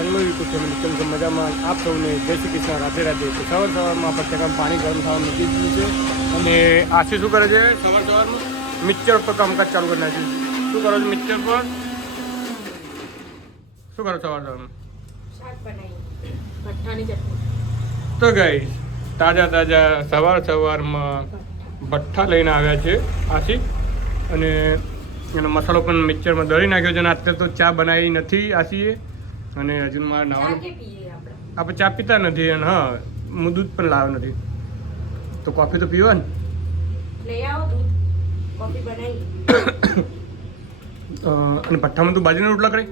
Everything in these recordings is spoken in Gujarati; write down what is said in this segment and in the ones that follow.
હેલો યુટ્યુબ ફેમિલી કેમ છો? મજામાં? આપ સૌને જય શ્રી કૃષ્ણ. રાધે રાધે. તો સવાર સવારમાં આપણે પાણી ગરમ થવા મૂકી દીધું છે અને આશી શું કરે છે? સવાર સવારમાં મિક્સર પર કામકાજ ચાલુ કરી નાખ્યું શું કરો છો મિક્સર પર શું કરો સવાર સવારમાં? તો ગઈ તાજા તાજા સવાર સવારમાં ભઠ્ઠા લઈને આવ્યા છે આશી અને એનો મસાલો પણ મિક્સરમાં દળી નાખ્યો છે અને અત્યારે તો ચા બનાવી નથી આશીએ અને હજુ મારે નાવાનું આપણે? ચા પીતા નથી અને હા હું દૂધ પણ લાવ્યો નથી. તો કોફી તો પીવા ને? લઈ આવો દૂધ. કોફી બનાવી. અ, અને ભઠ્ઠામાં તું બાજરીના રોટલા કરી?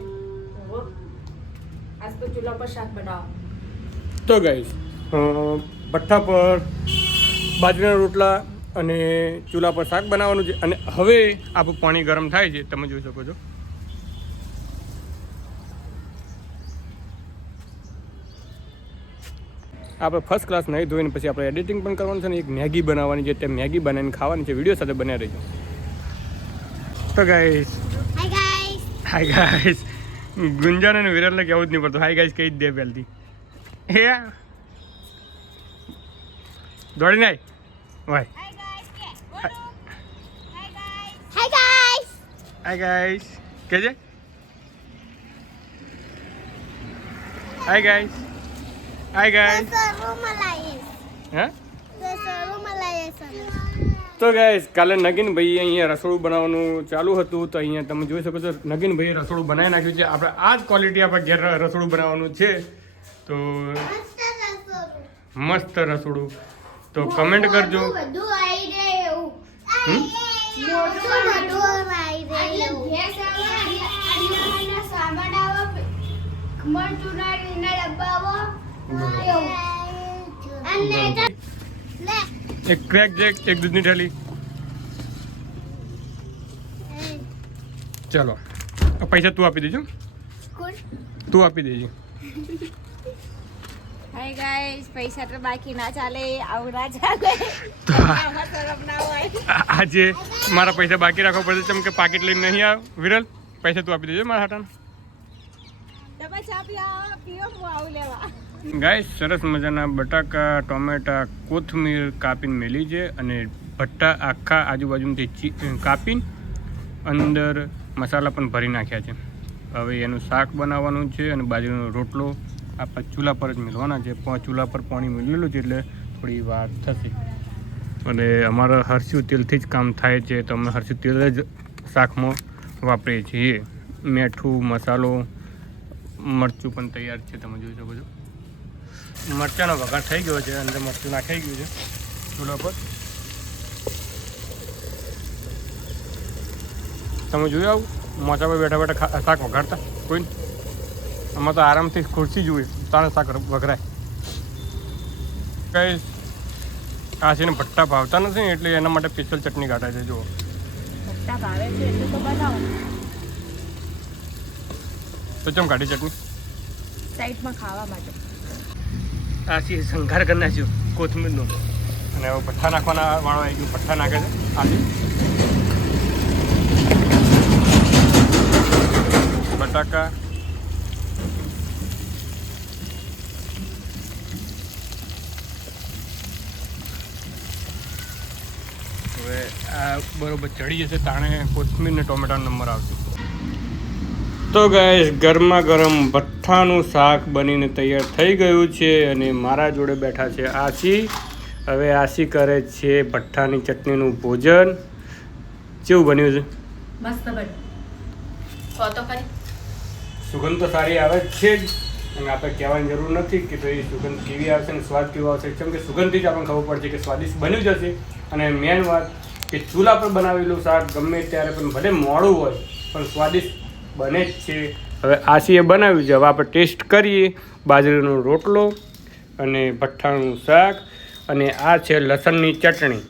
તો ચૂલા પર શાક બનાવો. તો ગઈશ ભઠ્ઠા પર બાજરીના રોટલા અને ચૂલા પર શાક બનાવવાનું છે. અને હવે આપણું પાણી ગરમ થાય છે. તમે જોઈ શકો છો. આપણે ફર્સ્ટ ક્લાસ નહીં ધોઈને પછી આપણે એડિટિંગ પણ કરવાનું છે ને એક મેગી બનાવવાની છે તે મેગી બનાવીને ખાવાની છે. વીડિયો સાથે બને રહીજો. તો ગાઈસ હાય ગાઈસ ગુંજન અને વિરલને કહેવું જ નહીં પડતું. હાય ગાઈસ કહી જ દે પહેલથી. હે? દોડી નાય. Hi હાય ગાઈસ કહેજે. Hi guys hi guys. તો ગાઈસ કાલે નગીનભાઈ અહીંયા રસોડું બનાવવાનું ચાલુ હતું તો અહીંયા તમે જોઈ શકો છો નગીનભાઈએ રસોડું બનાવી નાખ્યું છે. આપણે આ જ ક્વોલિટી આપણે ઘેર રસોડું બનાવવાનું છે. તો મસ્ત રસોડું. તો કમેન્ટ કરજો. બધું આવી જાય એક ક્રેક જેક એક દૂધની થેલી. ચલો. પૈસા તું આપી દેજો તું આપી દેજો. હાય ગાઈસ પૈસા તો બાકી ના ચાલે આવું ના ચાલે. આજે મારા પૈસા બાકી રાખવા પડશે કેમ કે પાકીટ લઈને નહીં આવ વિરલ પૈસા તું આપી દેજો મારા હાટાના તમે ચા પીવા પીવો હું આવું લેવા ગાય સરસ મજાના બટાકા, ટોમેટા, કોથમીર કાપીને મેલી છે અને ભટ્ટા આખા આજુબાજુમાંથી કાપીને અંદર મસાલા પણ ભરી નાખ્યા છે. હવે એનું શાક બનાવવાનું છે અને બાજરીનો રોટલો આપણા ચૂલા પર જ મેળવાના છે. ચૂલા પર પાણી મેળવેલું છે એટલે થોડી વાર થશે. અને અમારા હરસ્યું તેલથી જ કામ થાય છે. તો અમે હરસ્યું તેલ જ શાકમાં વાપરીએ છીએ. મીઠું, મસાલો મરચું પણ તૈયાર છે તમે જોઈ શકો છો. મરચાંનો વઘાર થઈ ગયો છે અંદર મરચું નાખાઈ ગયું છે. ચૂલા પર. તમે જોયું આવું મોચા પર બેઠા બેઠા શાક વઘારતા. કોઈ આમાં તો આરામથી ખુરશી જોઈએ તારે શાક વઘરાય. કઈ કાશીને ભટ્ટા ભાવતા નથી ને એટલે એના માટે સ્પેશિયલ ચટણી કાઢે છે જુઓ. તો ચમ કાઢી ચટણી? સાઈડમાં ખાવા માટે. આ છે શંકાર કરી નાખ્યો કોથમીરનો. અને હવે ભઠ્ઠા નાખવાના વાળો આવી ગયો ભઠ્ઠા નાખે છે આશી બટાકા. હવે આ બરોબર ચડી જશે તાણે કોથમીર ને ટોમેટાનો નંબર આવશે. તો ગાય ગરમા ગરમ ભઠ્ઠાનું શાક બનીને તૈયાર થઈ ગયું છે અને મારા જોડે બેઠા છે આશી. હવે આશી કરે છે ભઠ્ઠાની ચટણીનું ભોજન. કેવું બન્યું છે? મસ્ત બન કહો તો ખરી. સુગંધ તો સારી આવે છે જ. અને આપણે કહેવાની જરૂર નથી કે ભાઈ સુગંધ કેવી આવશે અને સ્વાદ કેવો આવશે. કેમ કે સુગંધથી જ આપણને ખબર પડશે કે સ્વાદિષ્ટ બન્યું જશે અને મેન વાત કે ચૂલા પર બનાવેલું શાક ગમે ત્યારે પણ ભલે મોડું હોય પણ સ્વાદિષ્ટ બને જ છે. હવે આસીએ બનાવ્યું છે. હવે આપણે ટેસ્ટ કરીએ. બાજરીનો રોટલો અને ભઠ્ઠાનું શાક અને આ છે લસણની ચટણી.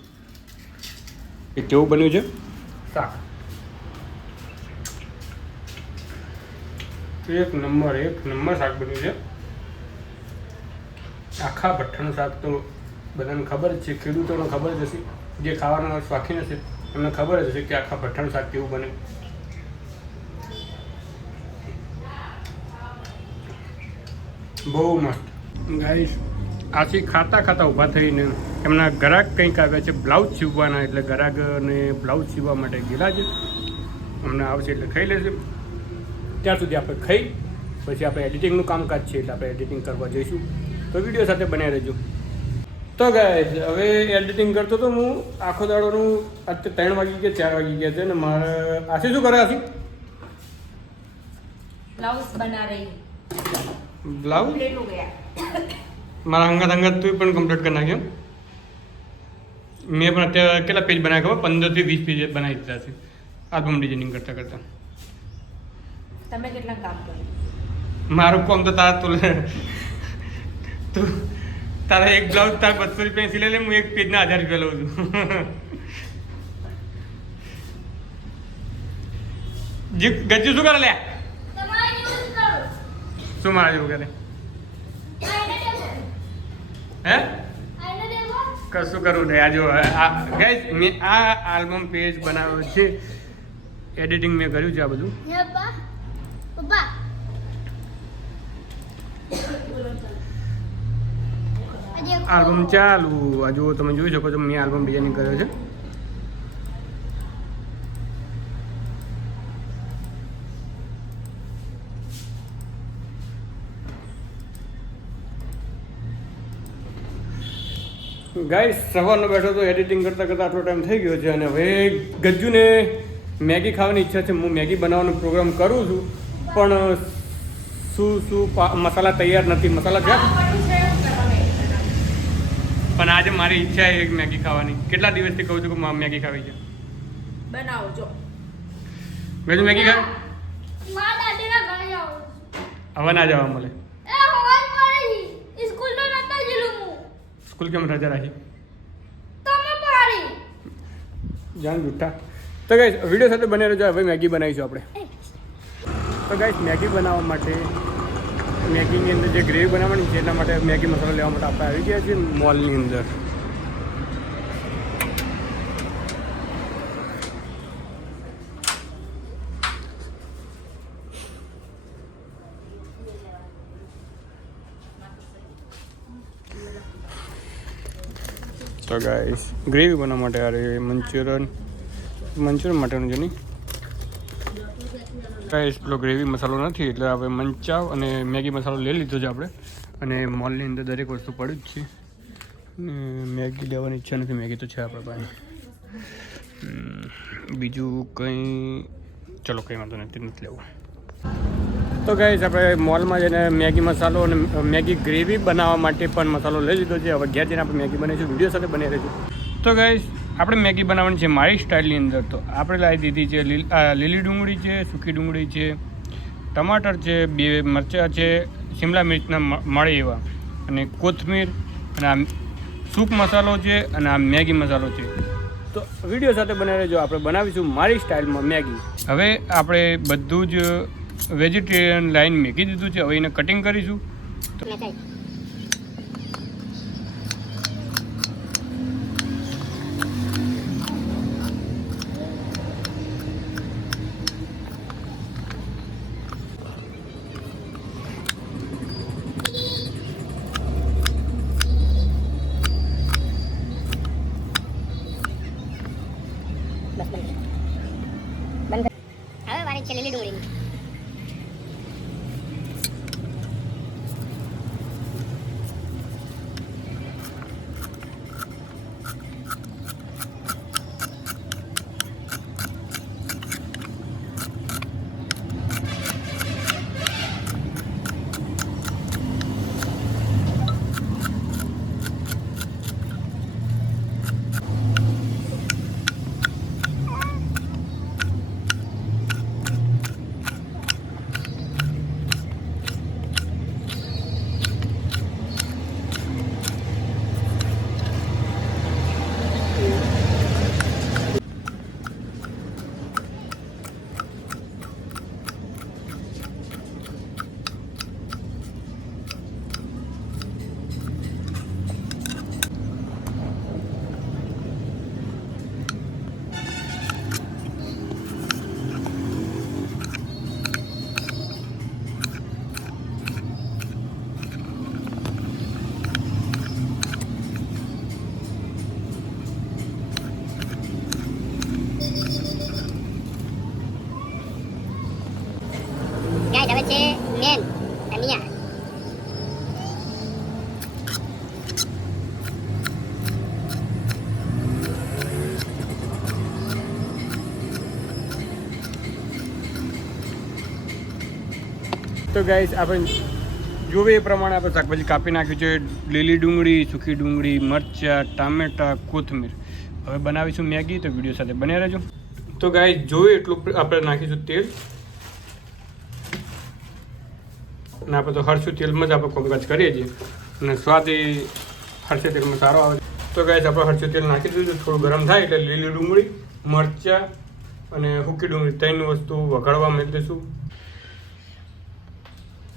એ કેવું બન્યું છે? શાક. એક નંબર એક નંબર શાક બન્યું છે. આખા ભઠ્ઠાનું શાક તો બધાને ખબર જ છે. ખેડૂતોને ખબર જ હશે. જે ખાવાના શોખીન હશે એમને ખબર જ હશે કે આખા ભઠ્ઠાનું શાક કેવું બને. બહુ મસ્ત. ગાઈશ આથી ખાતા ખાતા ઊભા થઈને એમના ગ્રાહક કંઈક આવ્યા છે બ્લાઉઝ સીવવાના એટલે ગ્રાહકને બ્લાઉઝ સીવવા માટે ગયેલા છે. અમને આવશે એટલે ખાઈ લેશે. ત્યાં સુધી આપણે ખાઈ પછી આપણે એડિટિંગનું કામકાજ છે એટલે આપણે એડિટિંગ કરવા જઈશું. તો વીડિયો સાથે બનાવી રહેજો. તો ગાય હવે એડિટિંગ કરતો તો હું આખો દાડોનું અત્યારે ત્રણ વાગી ગયા ચાર વાગી ગયા છે ને મારે આશી શું કરે આશી? બ્લાઉઝ બના રહી. બ્લાઉઝ મારા અંગત અંગત તું પણ કમ્પ્લીટ કરી નાખ્યો. મેં પણ અત્યારે કેટલા પેજ બનાવ્યા ખબર? પંદરથી વીસ પેજ બનાવી દીધા છે. આલ્બમ ડિઝાઇનિંગ કરતાં કરતાં. તમે કેટલા કામ કર્યું? મારું કોમ તો તારા તું તું તારા એક બ્લાઉઝ તારા બસો રૂપિયા સિલાઈ લે હું એક પેજના હજાર રૂપિયા લઉં છું. જી ગજ્જુ શું કરે લે તમારે યુઝ કરો શું મારા જેવું કરે? હે? કશું કરવું નહીં. આ જો મેં આ આલ્બમ પેજ બનાવ્યો છે. એડિટિંગ મેં કર્યું છે આ બધું. આલ્બમ ચાલુ. આ જો, તમે જોઈ શકો છો, મેં આલ્બમ ડિઝાઇનિંગ કર્યો છે. ગાઈસ સવારનો બેઠો તો એડિટિંગ કરતાં કરતાં આટલો ટાઈમ થઈ ગયો છે અને હવે ગજ્જુને મેગી ખાવાની ઈચ્છા છે. હું મેગી બનાવવાનો પ્રોગ્રામ કરું છું પણ શું શું મસાલા તૈયાર નથી. મસાલા છે પણ આજે મારી ઈચ્છા છે એક મેગી ખાવાની. કેટલા દિવસથી કહું છું કે મેગી ખાવી છે? બનાવજો ગજુ મેગી ખાવ મા હવે ના જવા મળે એ હોવાજ મારી સ્કૂલ તો નતા ગયેલું હું સ્કૂલ કેમ રજા રાખી? જાન જૂઠા તો ગાઈસ વીડિયો સાથે બને રહેજો. હવે મેગી બનાવીશું આપણે. તો ગાઈસ મેગી બનાવવા માટે મેગીની અંદર જે ગ્રેવી બનાવવાની છે એના માટે મેગી મસાલો લેવા માટે આપણે આવી ગયા છીએ મોલની અંદર. તો ગાઈસ ગ્રેવી બનાવવા માટે અરે મંચુરિયન. મંચુરિયન માટેનું છે નહીં ગાઈસ પેલો ગ્રેવી મસાલો નથી, એટલે હવે મંચાવ અને મેગી મસાલો લઈ લીધો છે આપણે. અને મોલની અંદર દરેક વસ્તુ પડી જ છે. મેગી લેવાની ઈચ્છા નથી, મેગી તો છે આપણા પાસે. બીજું કંઈ ચલો કંઈ વાંધો નથી નથી લેવું. તો ગાઈસ આપણે મોલમાં જઈને મેગી મસાલો અને મેગી ગ્રેવી બનાવવા માટે પણ મસાલો લઈ લીધો છે. હવે ઘેર જઈને આપણે મેગી બનાવીશું વીડિયો સાથે બની રહીશું. તો ગાઈસ આપણે મેગી બનાવવાની છે મારી સ્ટાઇલની અંદર. તો આપણે લાવી દીધી છે લીલ ડુંગળી છે, સૂકી ડુંગળી છે, ટમાટર છે, બે મરચાં છે, શિમલા મિર્ચના મળે એવા. અને કોથમીર, અને આ સૂપ મસાલો છે, અને આ મેગી મસાલો છે. તો વીડિયો સાથે બનાવી રહેજો. આપણે બનાવીશું મારી સ્ટાઇલમાં મેગી. હવે આપણે બધું જ વેજીટેરિયન લાઈન મેકી દીધું છે. હવે એને કટિંગ કરીશું. તો ગાઈસ આપણે જોવે એ પ્રમાણે આપણે શાકભાજી કાપી નાખ્યું છે. લીલી ડુંગળી સૂકી ડુંગળી, મરચાં, ટામેટાં, કોથમીર. હવે બનાવીશું મેગી, તો વીડિયો સાથે બન્યા રહેજો. તો ગાઈસ જોઈએ એટલું આપણે નાખીશું તેલ. અને આપણે તો હરશું તેલમાં જ આપણે કોમકાજ કરીએ છીએ. અને સ્વાદ એ હરશે તેલમાં સારો આવે. તો ગાઈસ આપણે હરશું તેલ નાખી દીધું થોડું ગરમ થાય એટલે લીલી ડુંગળી, મરચાં અને હુકી ડુંગળી ત્રણ વસ્તુ વઘાડવા દઈશું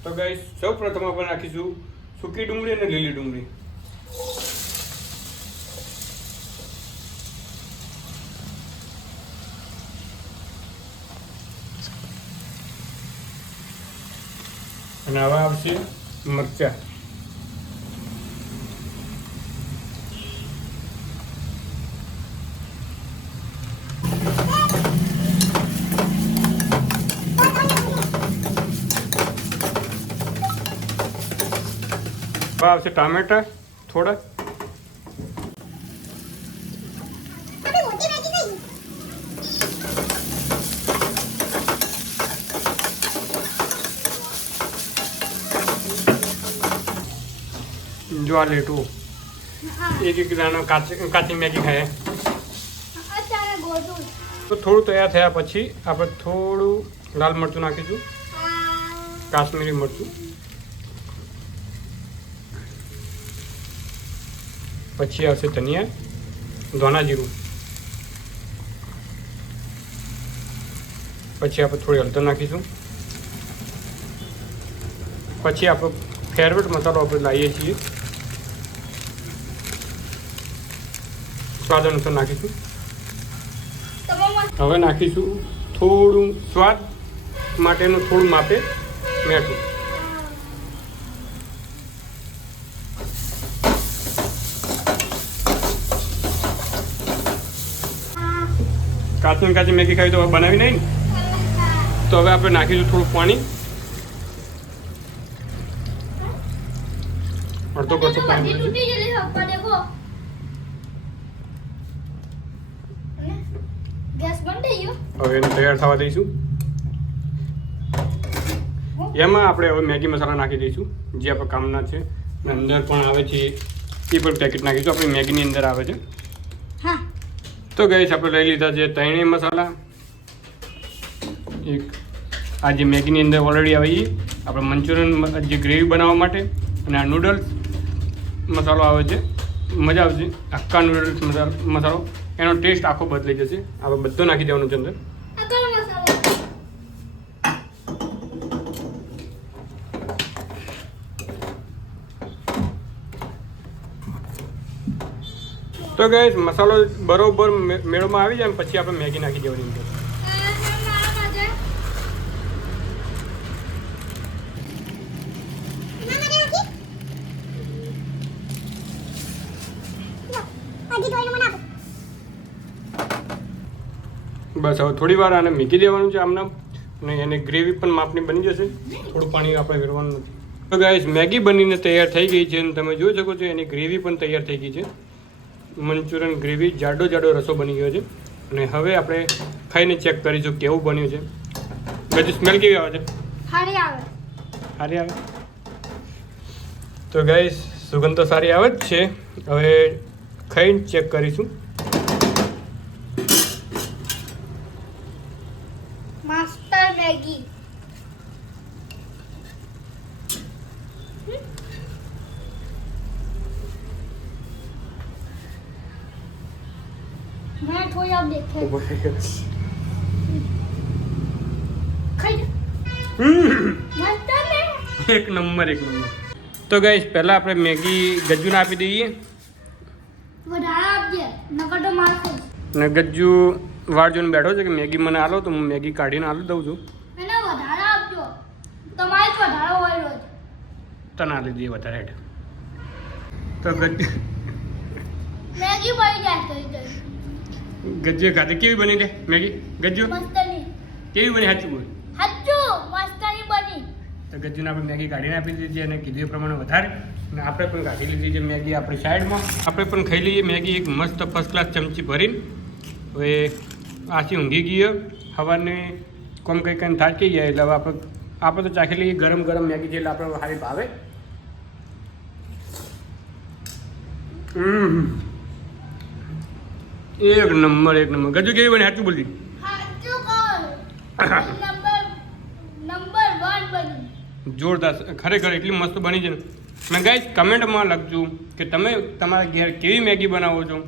તો ગાઈસ સૌ પ્રથમ આપણે નાખીશું સૂકી ડુંગળી અને લીલી ડુંગળી. અને હવે આવશે મરચા. આવશે ટામેટા થોડા. જો આ લેટું. એક એક દાણો કાચી કાચી મેગી ખાય. તો થોડું તૈયાર થયા પછી આપણે થોડું લાલ મરચું નાખીશું. કાશ્મીરી મરચું. પછી આવશે ધનિયા ધોના જીરું. પછી આપણે થોડી હળદર નાખીશું. પછી આપણો ફેરવેટ મસાલો આપણે લાવીએ છીએ. સ્વાદ અનુસાર નાખીશું. હવે નાખીશું થોડું સ્વાદ માટેનું થોડું માપે મીઠું કાચી કાચી મેગી ખાવી તો બનાવી નહીં તો હવે આપણે નાખીશું થોડું પાણી. અડધો કરતો પાણી હવે એને તૈયાર થવા દઈશું. એમાં આપણે હવે મેગી મસાલા નાખી દઈશું, જે આપણે કામના છે. અંદર પણ આવે છે એ પણ પેકેટ નાખીશું. આપણી મેગીની અંદર આવે છે. તો ગઈશ આપણે લઈ લીધા છે ત્રણેય મસાલા. એક આ જે મેગીની અંદર ઓલરેડી આવે આપણે મંચુરિયન જે ગ્રેવી બનાવવા માટે અને આ નૂડલ્સ મસાલો આવે છે. મજા આવશે. આખા નૂડલ્સ મસાલો. એનો ટેસ્ટ આખો બદલાઈ જશે. આપણે બધો નાખી દેવાનું છે અંદર આ ગરમ મસાલો તો ગઈશ મસાલો બરોબર મેળોમાં આવી જાય પછી આપણે મેગી નાખી દેવાની અંદર. બસ, હવે થોડી વાર આને મીકી દેવાનું છે આમને. અને એની ગ્રેવી પણ માપની બની જશે. થોડું પાણી આપણે વેરવાનું નથી. તો ગાઈસ મેગી બનીને તૈયાર થઈ ગઈ છે અને તમે જોઈ શકો છો એની ગ્રેવી પણ તૈયાર થઈ ગઈ છે. મંચુરિયન ગ્રેવી જાડો જાડો રસો બની ગયો છે. અને હવે આપણે ખાઈને ચેક કરીશું કેવું બન્યું છે. બધું સ્મેલ કેવી આવે છે? સારી આવે. સારી આવે? તો ગાઈસ સુગંધ તો સારી આવે જ છે. હવે ખાઈને ચેક કરીશું માસ્ટર મેગી એક નંબર એક નંબર. તો ગાઈસ પહેલા આપણે મેગી ગજ્જુને આપી દઈએ. ને ગજ્જુ વાળ જોઈને બેઠો છે કે મેગી મને આલો તો હું મેગી કાઢીને આલી દઉં છું. એને આલી દઈએ વધારે હેઠ. તો ગજ્જુ મેગી પડી જાય થઈ જાય કેવી બની લે મેગી? ગજ્જો? કેવી બની સાચું બોલ? બની. તો ગજ્જુને આપણે મેગી કાઢીને આપી દીધી અને કીધું પ્રમાણે વધારે. અને આપણે પણ કાઢી લીધી છે મેગી આપણી સાઈડમાં. આપણે પણ ખાઈ લઈએ મેગી એક મસ્ત ફર્સ્ટ ક્લાસ ચમચી ભરીને. હવે આથી ઊંઘી ગયો. હવાને કોમ કંઈ કંઈ થાકી ગયા એટલે હવે આપણે આપણે તો ચાખી લઈએ ગરમ ગરમ મેગી છે એટલે આપણે સારી ભાવે. હમ. એક નંબર એક નંબર. ગજુ કેવી બની? સાચું બની. જોરદાર. ખરેખર એટલી મસ્ત બની છે ને. મેં ગાઈશ કમેન્ટમાં લખજો કે તમે તમારા ઘેર કેવી મેગી બનાવો છો.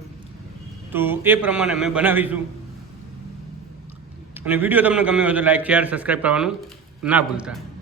તો એ પ્રમાણે અમે બનાવીશું. અને વીડિયો તમને ગમ્યો હોય તો લાઈક શેર સબસ્ક્રાઈબ કરવાનું ના ભૂલતા.